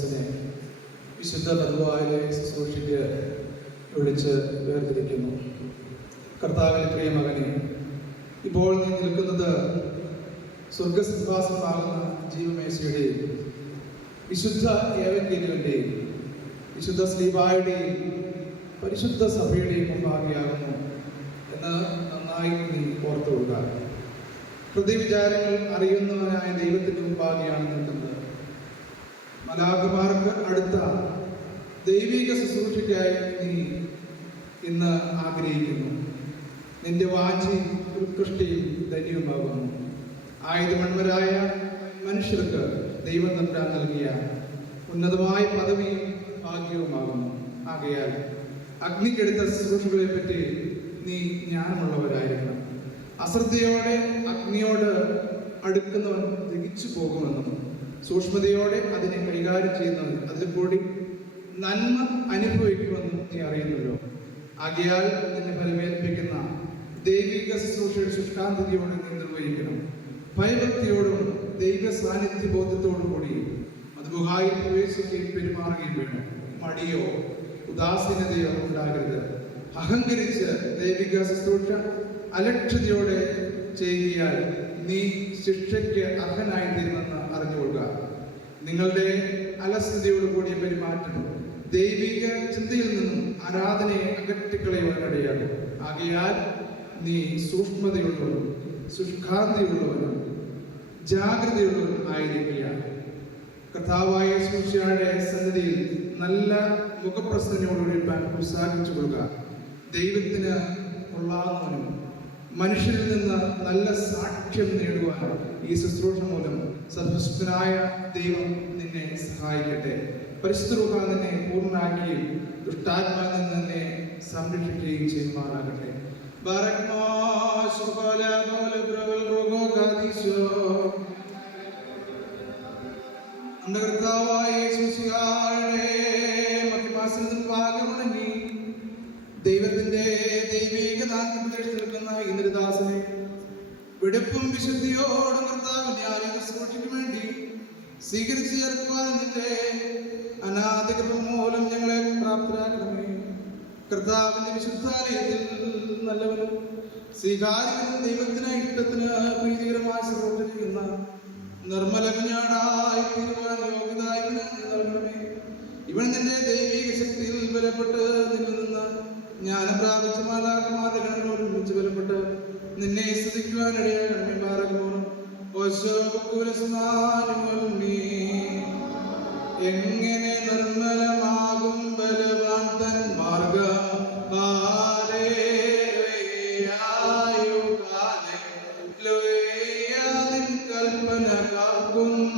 പൗലോസിനെ വിശുദ്ധ പദവിയിലെ ശുശ്രൂഷയ്ക്ക് വിളിച്ച് വേർതിരിക്കുന്നു. കർത്താവിൻ്റെ പ്രിയ മകനെ, ഇപ്പോൾ നീ നിൽക്കുന്നത് സ്വർഗസിംഹാസനമാകുന്ന ജീവമേശയുടെയും വിശുദ്ധ ഏവങ്കേലിയുടെയും വിശുദ്ധ ശ്ലീബായുടെയും പരിശുദ്ധ സഭയുടെയും മുമ്പാകെയാകുന്നു എന്ന് നന്നായി നീ ഓർത്തുകൊള്ളുക. ഹൃദയവിചാരങ്ങൾ അറിയുന്നവനായ ദൈവത്തിൻ്റെ മുമ്പാകെയാണ് നിൽക്കുന്നത്. മലാഖമാർക്ക് അടുത്ത ദൈവിക ശുശ്രൂഷയ്ക്കായി നീ ഇന്ന് ആഗ്രഹിക്കുന്നു. നിന്റെ വാഞ്ചയും ഉത്കൃഷ്ടയും ധന്യവുമാകുന്നു. ആയുധമന്മരായ മനുഷ്യർക്ക് ദൈവം തമ്പുരാൻ നൽകിയ ഉന്നതമായ പദവിയും ഭാഗ്യവുമാകുന്നു. ആകയാൽ അഗ്നിക്കെടുത്ത ശുശ്രൂഷകളെ പറ്റി നീ ജ്ഞാനമുള്ളവരായിരിക്കണം. അശ്രദ്ധയോടെ അഗ്നിയോട് അടുക്കുന്നവൻ ദഹിച്ചു പോകുമെന്നും സൂക്ഷ്മതയോടെ അതിനെ കൈകാര്യം ചെയ്യുന്നവൻ അതിൽ കൂടി നന്മ അനുഭവിക്കുമെന്നും നീ അറിയുന്നല്ലോ. ആകയാൽ നിന്നെ പരിമേൽപ്പിക്കുന്ന ദൈവിക ശുശ്രൂഷയുടെ ശുഷ്കാന്തിയോടെ നീ നിർവഹിക്കണം. ഭയഭക്തിയോടും ദൈവ സാന്നിധ്യ ബോധത്തോടും കൂടി മധുഹായി പ്രവേശിക്കുകയും പെരുമാറുകയും വേണം. മടിയോ ഉദാസീനതയോ ഉണ്ടാകരുത്. അഹങ്കരിച്ച് ദൈവിക ശുശ്രൂഷ അലക്ഷ്യതയോടെ ചെയ്യുകയാൽ നീ ശിക്ഷയ്ക്ക് അർഹനായി തീരുമെന്ന് അറിഞ്ഞുകൊള്ളുക. നിങ്ങളുടെ അലസതയോട് കൂടിയ പെരുമാറ്റം ദൈവിക ചിന്തയിൽ നിന്നും ആരാധനയെ അകറ്റിക്കളയുവാനിടയാകും. ആകയാൽ നീ സൂക്ഷ്മതയുള്ളവരും ശുഷ്കാന്തിയുള്ളവരും ജാഗ്രതയുള്ളവരും ആയിരിക്കുക. കർത്താവായ യേശുമിശിഹായുടെ സന്നിധിയിൽ നല്ല മുഖപ്രസന്നതയോടുകൂടി ഉത്സാഹിച്ചു കൊള്ളുക. ദൈവത്തിന് കൊള്ളാവുന്നവനും മനുഷ്യരിൽ നിന്ന് നല്ല സാക്ഷ്യം നേടുവാൻ ഈ ശുശ്രൂഷ മൂലം സർവശക്തനായ ദൈവം നിന്നെ സഹായിക്കട്ടെ. പരിശുദ്ധ റൂഹ നിന്നെ പൂർണ്ണനാക്കുകയും ദുഷ്ടാത്മാവിൽ നിന്ന് നിന്നെ സംരക്ഷിക്കുകയും ചെയ്യുമാറാകട്ടെ. ദൈവത്തിന്റെ ദൈവിക പ്രദേശത്ത് നിൽക്കുന്ന ഈ നിരുദാസനെ വെടുപ്പും വിശുദ്ധിയോടും കർത്താവിന്റെ ആരോഗ്യ സൂക്ഷിക്ക് വേണ്ടി സ്വീകരിച്ചു ചേർക്കുവാൻ നിന്റെ അനാദികൃപ മൂലം ഞങ്ങളെ പ്രാപ്തരാക്കണമേ. കർത്താവിന്റെ വിശുദ്ധാലയത്തിൽ നല്ലവനും സ്വീകാര്യനും ദൈവത്തിന് ഇഷ്ടത്തിന് പ്രീതികരമായ ശുശ്രൂഷ ചെയ്യുന്ന നിർമ്മല കുഞ്ഞാടായി തീരുവാൻ യോഗ്യതായി നൽകണമേ. ഇവൻ നിന്റെ ദൈവിക ശക്തിയിൽ ബലപ്പെട്ട് നിന്നിൽ നിന്ന് ജ്ഞാനം പ്രാപിച്ച മാതാക്കന്മാരുടെ ഗണങ്ങളോട് ഒരുമിച്ച് ബലപ്പെട്ട് നിന്നെ സ്തുതിക്കുവാൻ ഇടയാകണമേ. ബാറകമോനും എങ്ങനെ നിർമ്മലമാകും ബലവാൻ തൻ മാർഗം കൽപ്പന കാക്കുന്നതിന്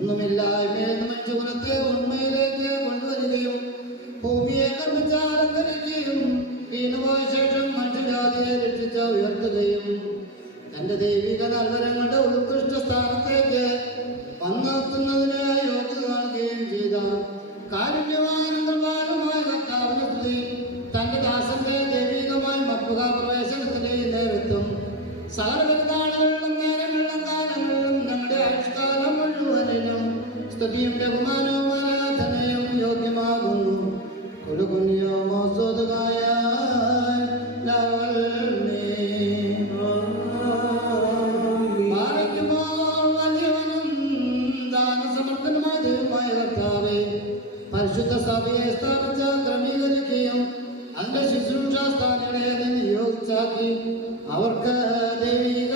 ഒന്നുമില്ലായ്മയിൽ നിന്ന് മനുഷ്യകുലത്തെ ഉണ്മയിലേക്ക് കൊണ്ടുവരികയും ഭൂമിയെ കർമ്മിച്ച് അലങ്കരിക്കുകയും ഹീനമായ ശേഷം മനുഷ്യജാതിയെ രക്ഷിച്ച് ഉയർത്തുകയും തന്റെ ദൈവിക നൽവരങ്ങളുടെ ഉത്കൃഷ്ട സ്ഥാനത്തേക്ക് വന്നെത്തുന്നതിന് യോഗ്യത നൽകുകയും ചെയ്ത കാരുണ്യവാനുമായ കർത്താവിന്റെ സ്തുതി. തന്റെ ദാസന്റെ ദൈവികമായ മത്ഭുകാപ്രവേശനത്തിന് നേതൃത്വം സകലപരിതാളുകളിലും നേരങ്ങളിലും കാലങ്ങളിലും ഞങ്ങളുടെ ആയുഷ്കാലം മുഴുവനും സ്തുതിയും ബഹുമാനവും ആരാധനയും യോഗ്യമാകുന്നു. കൊടുകുഞ്ഞോ മോസോദുമായ പരിശുദ്ധ സഭയെ സ്ഥാപിച്ച ക്രമീകരിക്കുകയും അതിന്റെ ശുശ്രൂഷാസ്ഥാനങ്ങളെ നിയോഗിച്ചാക്കി അവർക്ക് ദൈവിക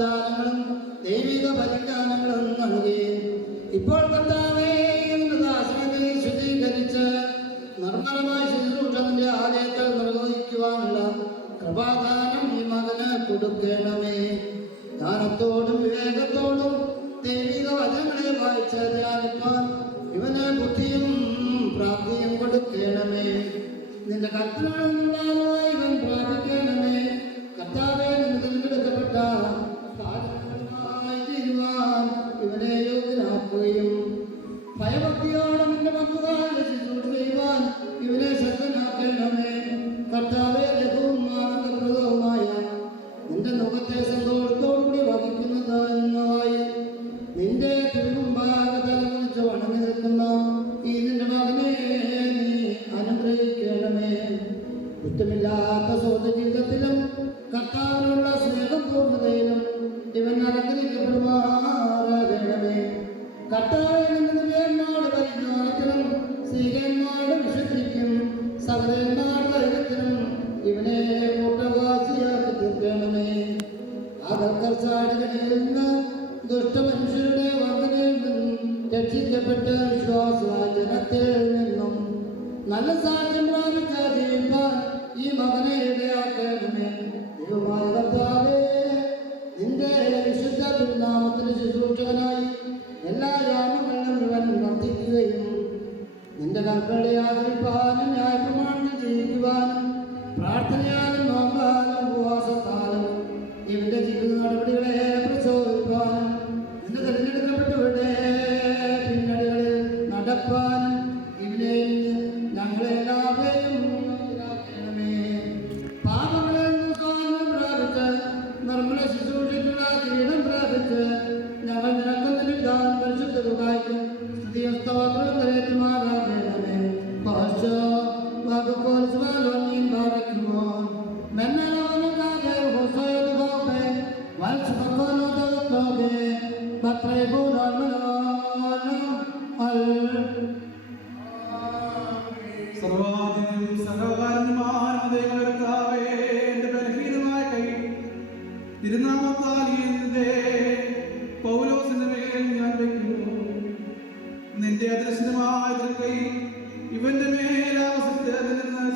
ദാനങ്ങളും ദൈവിക പരിജ്ഞാനങ്ങളും നൽകുകയും ഇപ്പോൾ കർത്താവേ ദാസനെ ശുദ്ധീകരിച്ച് നിർമ്മലമായ ശുശ്രൂഷന്റെ ആലയത്തിൽ നിർവഹിക്കുവാനുള്ള കൃപാദാനം ഈ മകന് കൊടുക്കണമേ. ജ്ഞാനത്തോടും വിവേകത്തോടും ദൈവിക വചനങ്ങളെ വായിച്ച് ധ്യാനിപ്പാൻ ഇവന് ബുദ്ധിയും പ്രാപ്തിയും കൊടുക്കണമേ. നിന്റെ കൽപ്പനകളൊന്നുണ്ടാകുവാൻ ഇവൻ പ്രാപിക്കണമേ. കർത്താവേ, നിന്ന് തിരഞ്ഞെടുക്കപ്പെട്ട തീരുവാൻ ഇവനെ യോഗ്യനാക്കുകയും ഭയഭക്തിയോടെ നിന്റെ മക്കളുടെ ശുശ്രൂഷ ചെയ്യുവാൻ ഇവനെ ശക്തനാക്കണമേ. കർത്താവേ, ലഘുവും ആനന്ദപ്രദവുമായ നിന്റെ മുഖത്തെ സന്തോഷത്തോടുകൂടി വഹിക്കുന്നതായി നിന്റെ തിരുമുമ്പാകെ തലകുനിച്ച് വണങ്ങി നിൽക്കുന്ന ഈ നിന്റെ മകനെ നീ അനുഗ്രഹിക്കണമേ. കുറ്റമില്ലാത്ത സ്വന്തം ജീവിതത്തിലും കർത്താവിനുള്ള സ്നേഹപൂർണ്ണതയിലും ഇവൻ അലങ്കരിക്കപ്പെടുമാറാകണമേ. കർത്താവിൽ നിന്ന് ദിവ്യന്മാരുടെ പരിജ്ഞാനത്തിനും സ്ത്രീകന്മാരുടെ വിശുദ്ധിക്കും സഹോദരന്മാരുടെ ഐക്യത്തിനും ഇവനെ കൂട്ടവാസിയാക്കി തീർക്കണമേ. അകൽക്കർച്ചാടികളിൽ നിന്ന് ദുഷ്ടമനുഷ്യരുടെ വർദ്ധനയിൽ നിന്നും രക്ഷിക്കപ്പെട്ട വിശ്വാസജനത്തിൽ നിന്നും നല്ല സാക്ഷ്യം പ്രാപിച്ച ജീവിപ്പാൻ ഈ മകനെ ഇടയാക്കണമേ. ദൈവമായ കർത്താവേ, നിന്റെ വിശുദ്ധ തിരുനാമത്തിന് ശുശ്രൂഷകനായി എല്ലാ യാമങ്ങളിലും ഇവൻ വർദ്ധിക്കുകയും നിന്റെ കൽപ്പനകളെ ആദരിപ്പാനും ന്യായപ്രമാണങ്ങൾ ജീവിക്കുവാനും പ്രാർത്ഥനയാലും നോമ്പാലും ഉപവാസത്താലും ഇവന്റെ ജീവിത നടപടികളെ പ്രചോദിപ്പാനും നിന്റെ തിരഞ്ഞെടുക്കപ്പെട്ടവരുടെ പിന്നണികളിൽ നടപ്പാനും ഇവനെ ഞങ്ങളെല്ലാവരെയും യോഗ്യരാക്കണമേ. പാപങ്ങളിൽ നിന്ന് സ്വാതന്ത്ര്യം പ്രാപിച്ച് നിർമ്മല ശുശ്രൂഷയ്ക്കുള്ള കിരീടം പ്രാപിച്ച് ഞങ്ങൾ നിനക്കൊന്നിന് വിധാനം പരിശുദ്ധമായിരിക്കും സ്തുതിയും സ്തോത്രവും കരേറ്റുമാറാകണമേ. സർവ്വാധിപനും സർവ്വകാരുണ്യവാനും ദൈവമായ കർത്താവേ, എന്റെ ബലഹീനമായ കൈ തിരുനാമത്താൽ എന്റെ പൗലോസിന്റെ മേൽ ഞാൻ വയ്ക്കുന്നു. നിന്റെ അദൃശ്യമായ കൈ ഇവന്റെ മേലാവസിച്ച്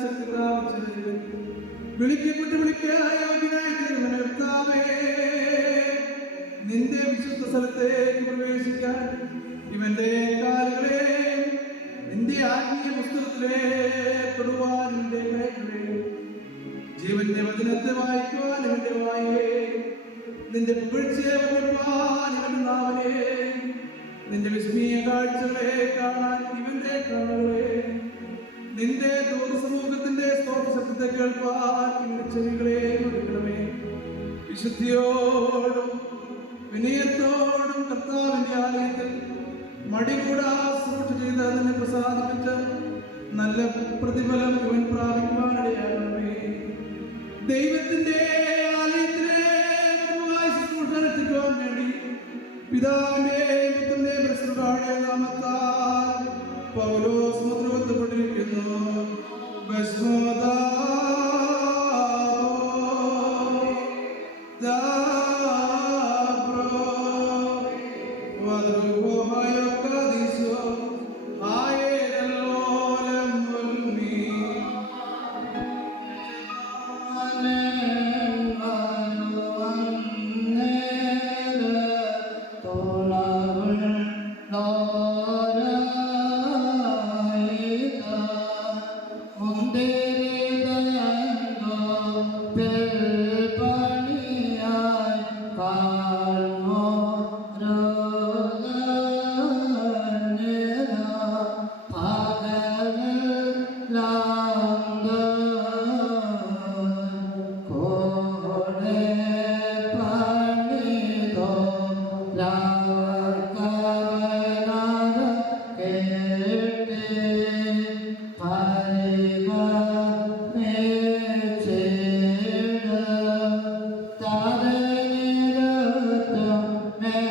ശക്തി പ്രാപിച്ച് വിളിക്കപ്പെട്ട് വിളിക്കാനായി കർത്താവേ, നിന്റെ വിശുദ്ധ സ്ഥലത്തേക്ക് പ്രവേശിക്കാൻ ഇവന്റെ കാലുകളെ നിന്റെ ആത്മീയ പുസ്തകത്തിലേക്ക് തൊടുവാൻ ഇവന്റെ കൈകളെ ജീവന്റെ വചനത്തെ വായിക്കുവാൻ ഇവന്റെ വായേ നിന്റെ പുകഴ്ചയെ വർണ്ണിപ്പാൻ ഇവന്റെ നാവനെ നിന്റെ വിസ്മയ കാഴ്ചകളെ കാണാൻ ഇവന്റെ കണ്ണുകളെ നിന്റെ സമൂഹത്തിന്റെ സ്തോത്ര ശബ്ദത്തെ കേൾപ്പാൻ ഇവന്റെ ചെവികളെ കൊടുക്കണമേ. വിശുദ്ധിയോടും വിനയത്തോടും കർത്താവിന്റെ ആലയത്തിൽ മടികൂടാ ശ്രൂഷ ചെയ്ത് അതിനെ പ്രസാദിപ്പിച്ച് നല്ല പ്രതിഫലം ഇവൻ പ്രാപിക്കുവാനിടയാകണമേ. ദൈവത്തിന്റെ ആലയത്തിലെ ശുശ്രൂഷ എത്തിക്കുവാൻ വേണ്ടി പിതാവിന്റെ പുത്രന്റെ നാമത്താൽ പൗലോസ്